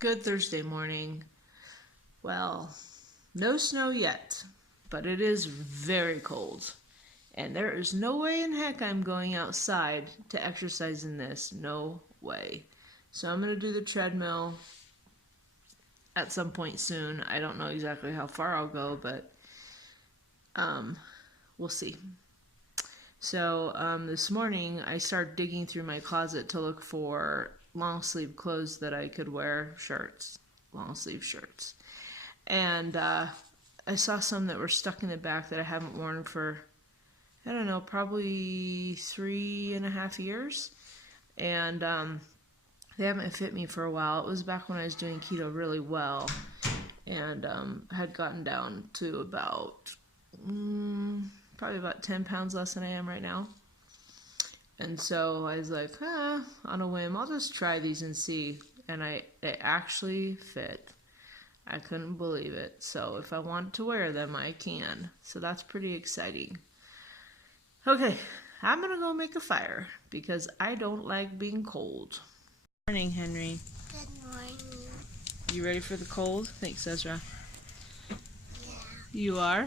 Good Thursday morning. Well, no snow yet, but it is very cold. And there is no way in heck I'm going outside to exercise in this. No way. So I'm going to do the treadmill at some point soon. I don't know exactly how far I'll go, but we'll see. So this morning I started digging through my closet to look for long sleeve clothes that I could wear, long sleeve shirts. And I saw some that were stuck in the back that I haven't worn for, I don't know, probably 3.5 years. And they haven't fit me for a while. It was back when I was doing keto really well and had gotten down to about probably about 10 pounds less than I am right now. And so I was like, on a whim, I'll just try these and see. And they actually fit. I couldn't believe it. So if I want to wear them, I can. So that's pretty exciting. Okay, I'm going to go make a fire because I don't like being cold. Good morning, Henry. Good morning. You ready for the cold? Thanks, Ezra. Yeah. You are?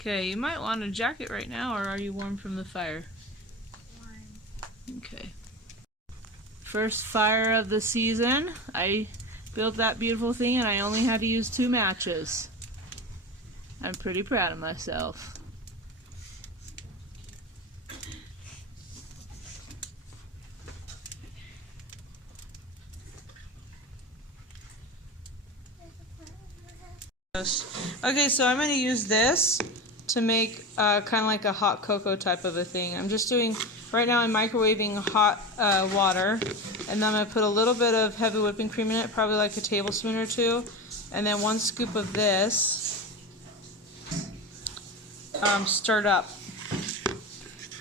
Okay, you might want a jacket right now, or are you warm from the fire? Warm. Okay. First fire of the season. I built that beautiful thing and I only had to use 2 matches. I'm pretty proud of myself. Okay, so I'm going to use this to make kind of like a hot cocoa type of a thing. I'm just doing, right now I'm microwaving hot water, and then I'm going to put a little bit of heavy whipping cream in it, probably like a tablespoon or 2, and then 1 scoop of this stirred up.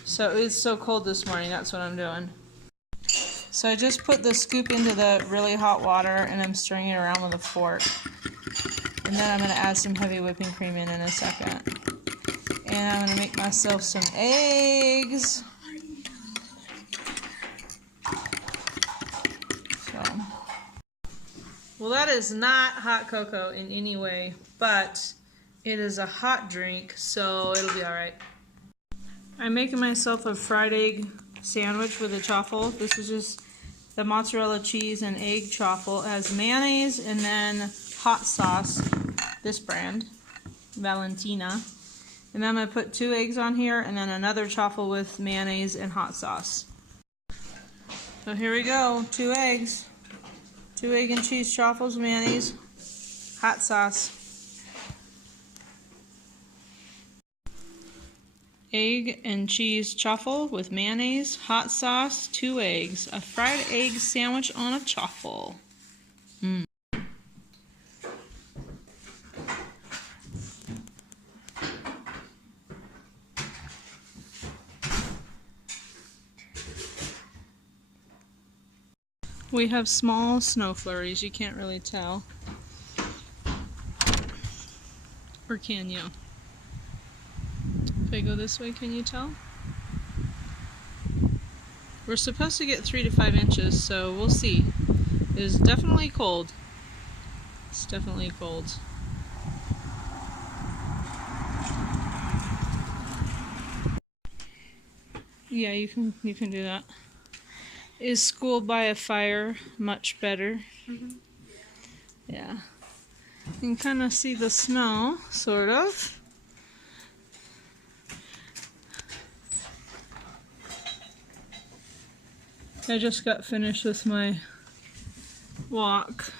So it's so cold this morning, that's what I'm doing. So I just put the scoop into the really hot water and I'm stirring it around with a fork. And then I'm going to add some heavy whipping cream in a second. And I'm going to make myself some eggs. Well, that is not hot cocoa in any way, but it is a hot drink, so it'll be alright. I'm making myself a fried egg sandwich with a chaffle. This is just the mozzarella cheese and egg chaffle. It has mayonnaise and then hot sauce, this brand, Valentina. And then I'm going to put 2 eggs on here and then another chaffle with mayonnaise and hot sauce. So here we go, 2 eggs. 2 egg and cheese chaffles, mayonnaise, hot sauce. Egg and cheese chaffle with mayonnaise, hot sauce, 2 eggs. A fried egg sandwich on a chaffle. We have small snow flurries, you can't really tell. Or can you? If I go this way, can you tell? We're supposed to get 3 to 5 inches, so we'll see. It is definitely cold. It's definitely cold. Yeah, you can do that. Is school by a fire much better? Mm-hmm. Yeah. You can kind of see the snow, sort of. I just got finished with my walk.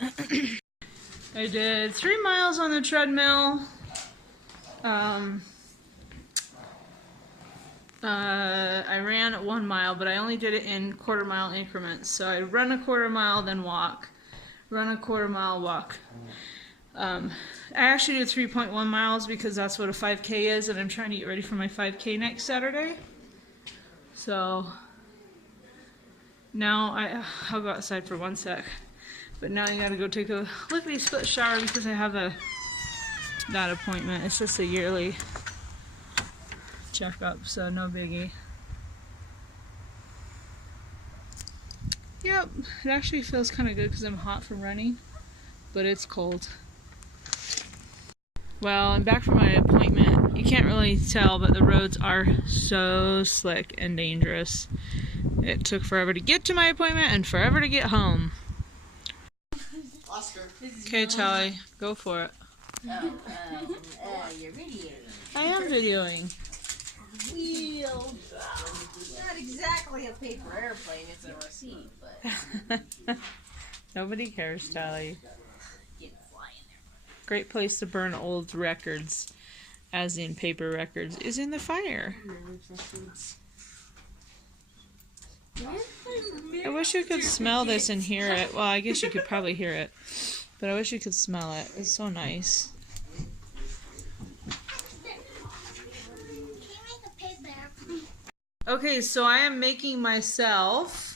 I did 3 miles on the treadmill. I ran at 1 mile, but I only did it in quarter-mile increments. So I run a quarter mile, then walk. Run a quarter mile, walk. I actually did 3.1 miles because that's what a 5K is, and I'm trying to get ready for my 5K next Saturday. So now I'll go outside for 1 sec. But now I gotta go take a lickety-split shower because I have that appointment. It's just a yearly checkup, so no biggie. Yep, it actually feels kind of good because I'm hot from running, but it's cold. Well, I'm back from my appointment. You can't really tell, but the roads are so slick and dangerous. It took forever to get to my appointment and forever to get home. Oscar. Okay, Charlie, go for it. You're videoing. I am videoing. Wheel. Not exactly a paper airplane, it's a receipt, but Nobody cares, Charlie. get flying there. Great place to burn old records, as in paper records, is in the fire. I wish you could smell this and hear it. Well, I guess you could probably hear it, but I wish you could smell it. It's so nice. Can you make a paper airplane? Okay, so I am making myself,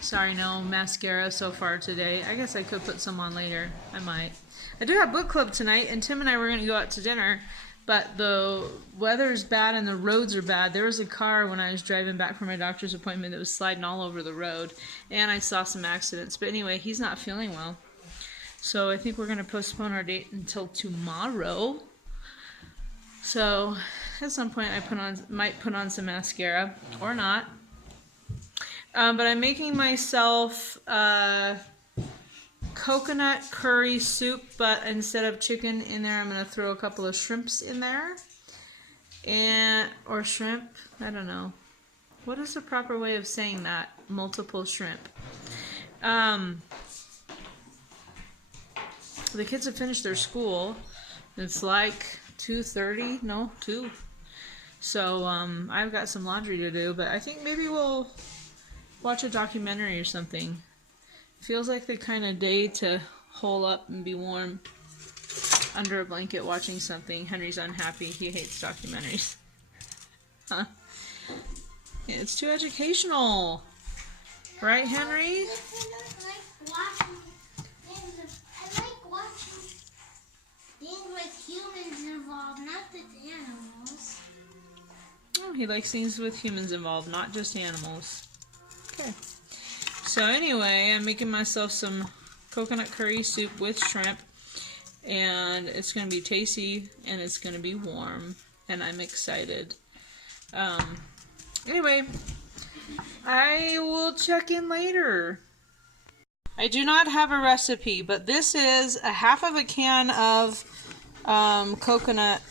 sorry, no mascara so far today. I guess I could put some on later. I might. I do have book club tonight, and Tim and I were going to go out to dinner, but the weather's bad and the roads are bad. There was a car when I was driving back from my doctor's appointment that was sliding all over the road, and I saw some accidents. But anyway, he's not feeling well. So I think we're going to postpone our date until tomorrow. So at some point I might put on some mascara or not. But I'm making myself coconut curry soup, but instead of chicken in there, I'm going to throw a couple of shrimps in there. Or shrimp, I don't know. What is the proper way of saying that? Multiple shrimp. The kids have finished their school. It's like 2:30, no, 2. So I've got some laundry to do, but I think maybe we'll watch a documentary or something. Feels like the kind of day to hole up and be warm under a blanket watching something. Henry's unhappy. He hates documentaries. Huh? Yeah, it's too educational. Right, Henry? I like watching things with humans involved, not with animals. Oh, he likes things with humans involved, not just animals. Okay. So anyway, I'm making myself some coconut curry soup with shrimp, and it's going to be tasty, and it's going to be warm, and I'm excited. Anyway, I will check in later. I do not have a recipe, but this is a half of a can of coconut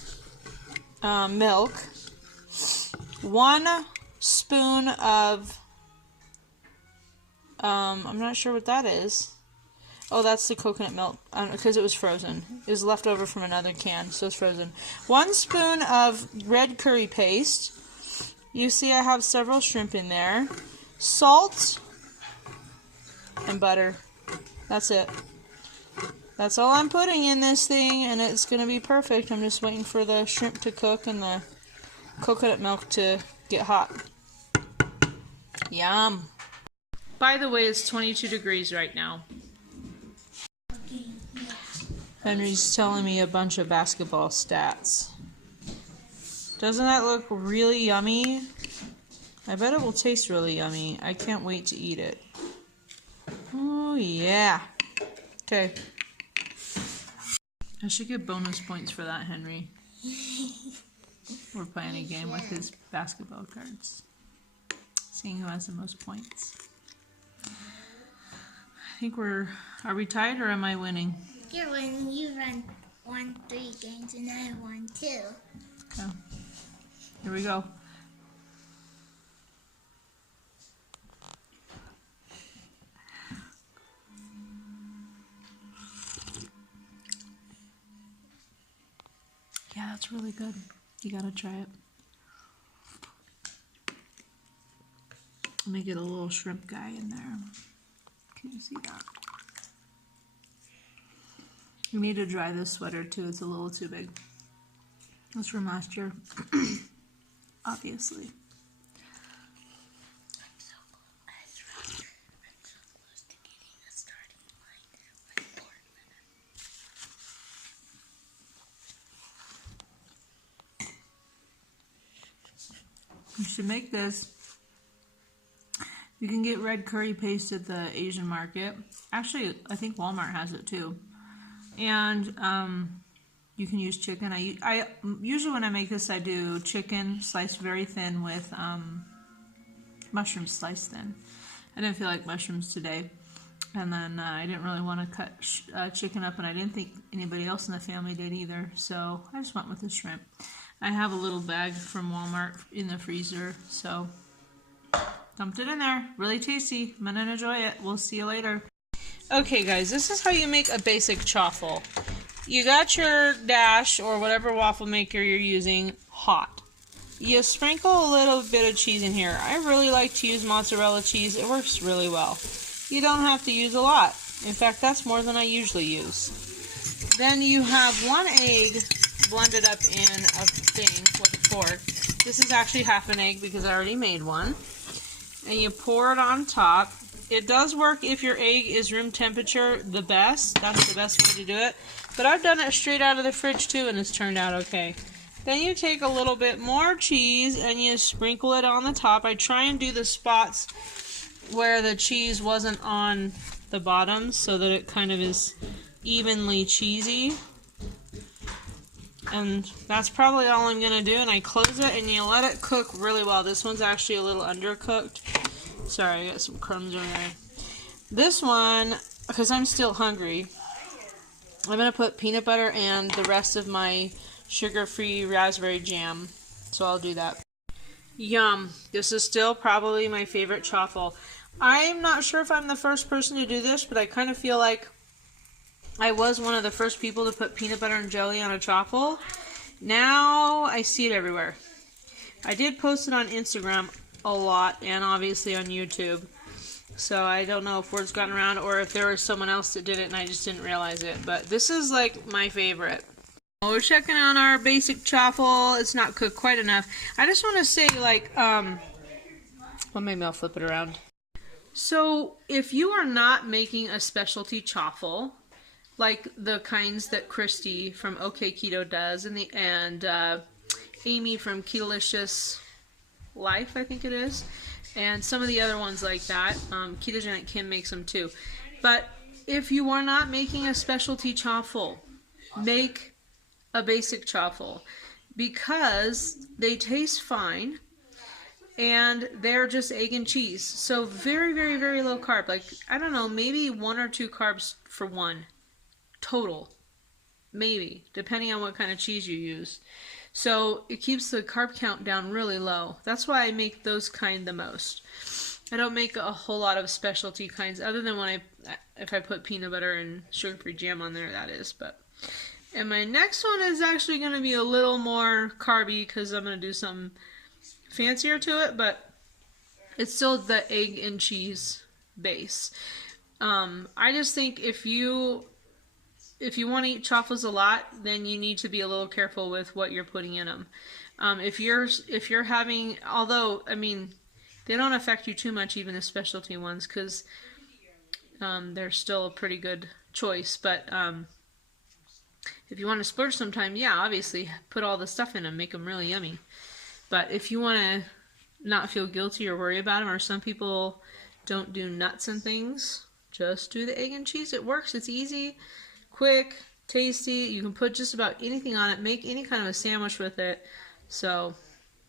milk, 1 spoon of I'm not sure what that is. Oh, that's the coconut milk, because it was frozen. It was left over from another can, so it's frozen. 1 spoon of red curry paste. You see I have several shrimp in there. Salt and butter. That's it. That's all I'm putting in this thing, and it's going to be perfect. I'm just waiting for the shrimp to cook and the coconut milk to get hot. Yum. By the way, it's 22 degrees right now. Henry's telling me a bunch of basketball stats. Doesn't that look really yummy? I bet it will taste really yummy. I can't wait to eat it. Oh, yeah. Okay. I should get bonus points for that, Henry. We're playing a game with his basketball cards. Seeing who has the most points. I think are we tied or am I winning? You're winning. You won 3 games and I won 2. Okay. Here we go. Yeah, that's really good. You gotta try it. Let me get a little shrimp guy in there. Can you see that? You need to dry this sweater too. It's a little too big. It's from last year. Obviously. I'm so close to getting a starting line with Portland. You should make this You can get red curry paste at the Asian market. Actually, I think Walmart has it too. And you can use chicken. I usually when I make this, I do chicken sliced very thin with mushrooms sliced thin. I didn't feel like mushrooms today. And then I didn't really want to cut chicken up, and I didn't think anybody else in the family did either. So I just went with the shrimp. I have a little bag from Walmart in the freezer, so dumped it in there. Really tasty. I'm gonna enjoy it. We'll see you later. Okay guys, this is how you make a basic chaffle. You got your dash or whatever waffle maker you're using hot. You sprinkle a little bit of cheese in here. I really like to use mozzarella cheese. It works really well. You don't have to use a lot. In fact, that's more than I usually use. Then you have 1 egg blended up in a thing with a fork. This is actually half an egg because I already made one. And you pour it on top. It does work if your egg is room temperature the best. That's the best way to do it. But I've done it straight out of the fridge too, and it's turned out okay. Then you take a little bit more cheese and you sprinkle it on the top. I try and do the spots where the cheese wasn't on the bottom so that it kind of is evenly cheesy. And that's probably all I'm going to do. And I close it and you let it cook really well. This one's actually a little undercooked. Sorry, I got some crumbs over there. This one, because I'm still hungry, I'm going to put peanut butter and the rest of my sugar-free raspberry jam. So I'll do that. Yum. This is still probably my favorite chaffle. I'm not sure if I'm the first person to do this, but I kind of feel like I was one of the first people to put peanut butter and jelly on a chaffle. Now I see it everywhere. I did post it on Instagram a lot and obviously on YouTube. So I don't know if word's gotten around or if there was someone else that did it and I just didn't realize it. But this is like my favorite. We're checking on our basic chaffle. It's not cooked quite enough. I just want to say, like, well, maybe I'll flip it around. So, if you are not making a specialty chaffle, like the kinds that Christy from OK Keto does, and Amy from Ketolicious Life, I think it is, and some of the other ones like that, Ketogenic Kim makes them too. But if you are not making a specialty chaffle, make a basic chaffle because they taste fine and they're just egg and cheese. So very, very, very low carb. Like, I don't know, maybe 1 or 2 carbs for one total. Maybe, depending on what kind of cheese you use. So it keeps the carb count down really low. That's why I make those kind the most. I don't make a whole lot of specialty kinds other than when if I put peanut butter and sugar-free jam on there, that is. And my next one is actually going to be a little more carby because I'm going to do something fancier to it, but it's still the egg and cheese base. I just think if you want to eat chaffles a lot, then you need to be a little careful with what you're putting in them. If you're having, although, I mean, they don't affect you too much, even the specialty ones, because they're still a pretty good choice, but if you want to splurge sometime, yeah, obviously, put all the stuff in them, make them really yummy. But if you want to not feel guilty or worry about them, or some people don't do nuts and things, just do the egg and cheese. It works. It's easy, quick, tasty. You can put just about anything on it. Make any kind of a sandwich with it. So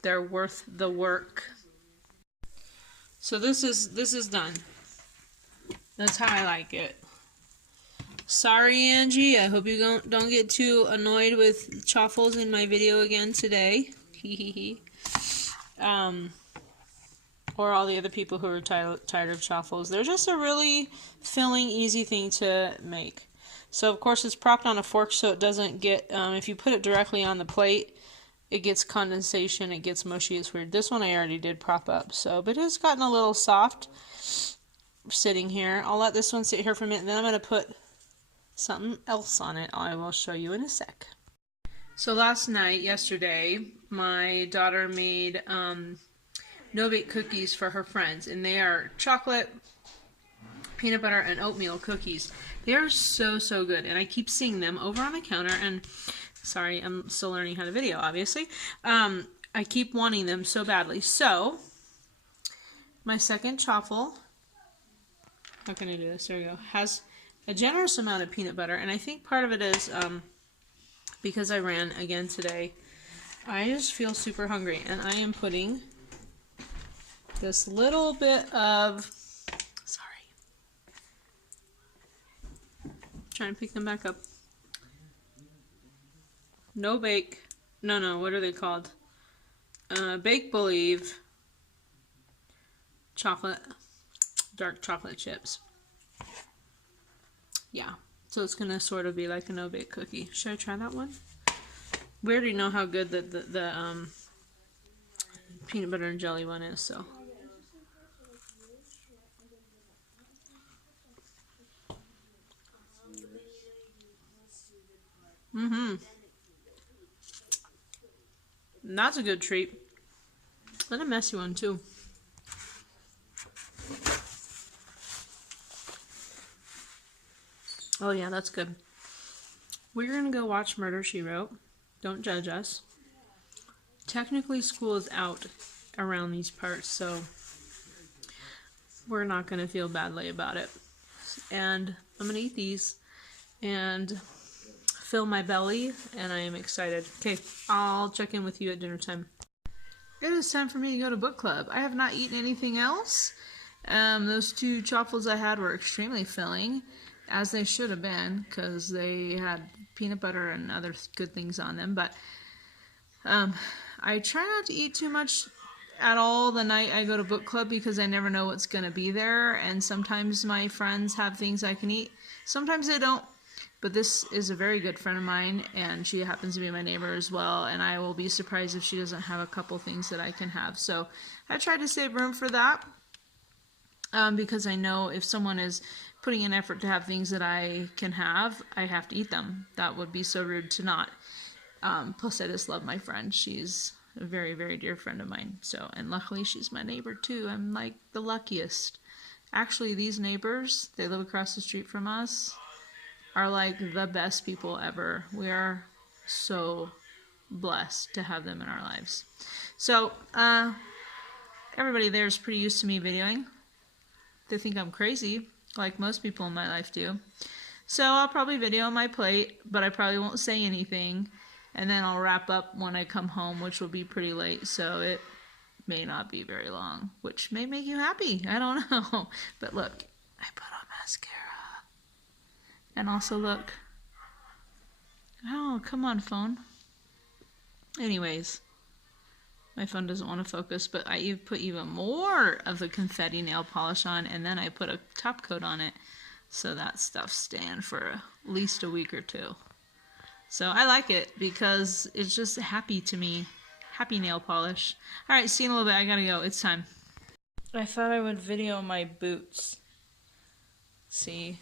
they're worth the work. So this is done. That's how I like it. Sorry, Angie. I hope you don't get too annoyed with chaffles in my video again today. Or all the other people who are tired of chaffles. They're just a really filling, easy thing to make. So, of course, it's propped on a fork so it doesn't get, if you put it directly on the plate, it gets condensation, it gets mushy, it's weird. This one I already did prop up, so, but it's gotten a little soft sitting here. I'll let this one sit here for a minute, and then I'm going to put something else on it. I will show you in a sec. So yesterday, my daughter made no-bake cookies for her friends, and they are chocolate, peanut butter, and oatmeal cookies. They are so, so good, and I keep seeing them over on the counter, and sorry, I'm still learning how to video, obviously. I keep wanting them so badly. So, My second chaffle. How can I do this? There we go. Has a generous amount of peanut butter, and I think part of it is because I ran again today. I just feel super hungry, and I am putting this little bit of, sorry, trying to pick them back up. No bake, no, what are they called? Bake Believe chocolate, dark chocolate chips. Yeah, so it's gonna sort of be like a no bake cookie. Should I try that one? We already know how good the peanut butter and jelly one is, so. That's a good treat. And a messy one too. Oh yeah, that's good. We're gonna go watch Murder, She Wrote. Don't judge us. Technically school is out around these parts, so we're not gonna feel badly about it. And I'm gonna eat these and fill my belly, and I am excited. Okay, I'll check in with you at dinner time. It is time for me to go to book club. I have not eaten anything else. Those 2 chaffles I had were extremely filling, as they should have been, because they had peanut butter and other good things on them. But I try not to eat too much at all the night I go to book club, because I never know what's going to be there, and sometimes my friends have things I can eat. Sometimes they don't. But this is a very good friend of mine, and she happens to be my neighbor as well, and I will be surprised if she doesn't have a couple things that I can have. So I try to save room for that, because I know if someone is putting in effort to have things that I can have, I have to eat them. That would be so rude to not. Plus, I just love my friend. She's a very, very dear friend of mine. So, and luckily she's my neighbor too. I'm like the luckiest. Actually, these neighbors, they live across the street from us, are like the best people ever. We are so blessed to have them in our lives. So, everybody there is pretty used to me videoing. They think I'm crazy, like most people in my life do. So I'll probably video on my plate, but I probably won't say anything. And then I'll wrap up when I come home, which will be pretty late. So it may not be very long, which may make you happy. I don't know. But look, I put on mascara. And also look. Oh, come on, phone. Anyways, my phone doesn't want to focus, but I put even more of the confetti nail polish on, and then I put a top coat on it, so that stuff's staying for at least a week or 2. So I like it because it's just happy to me. Happy nail polish. Alright, see you in a little bit. I gotta go. It's time. I thought I would video my boots. See?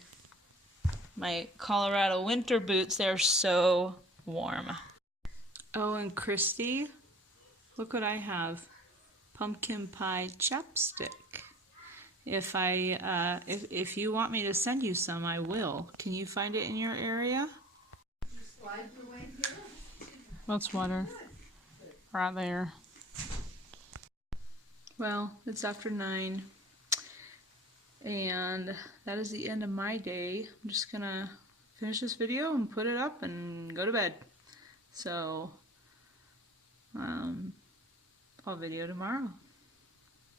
My Colorado winter boots. They're so warm. Oh, and Christy, look what I have. Pumpkin pie chapstick. If you want me to send you some, I will. Can you find it in your area? That's water. Right there. Well, it's after 9. And that is the end of my day. I'm just gonna finish this video and put it up and go to bed. So, I'll video tomorrow.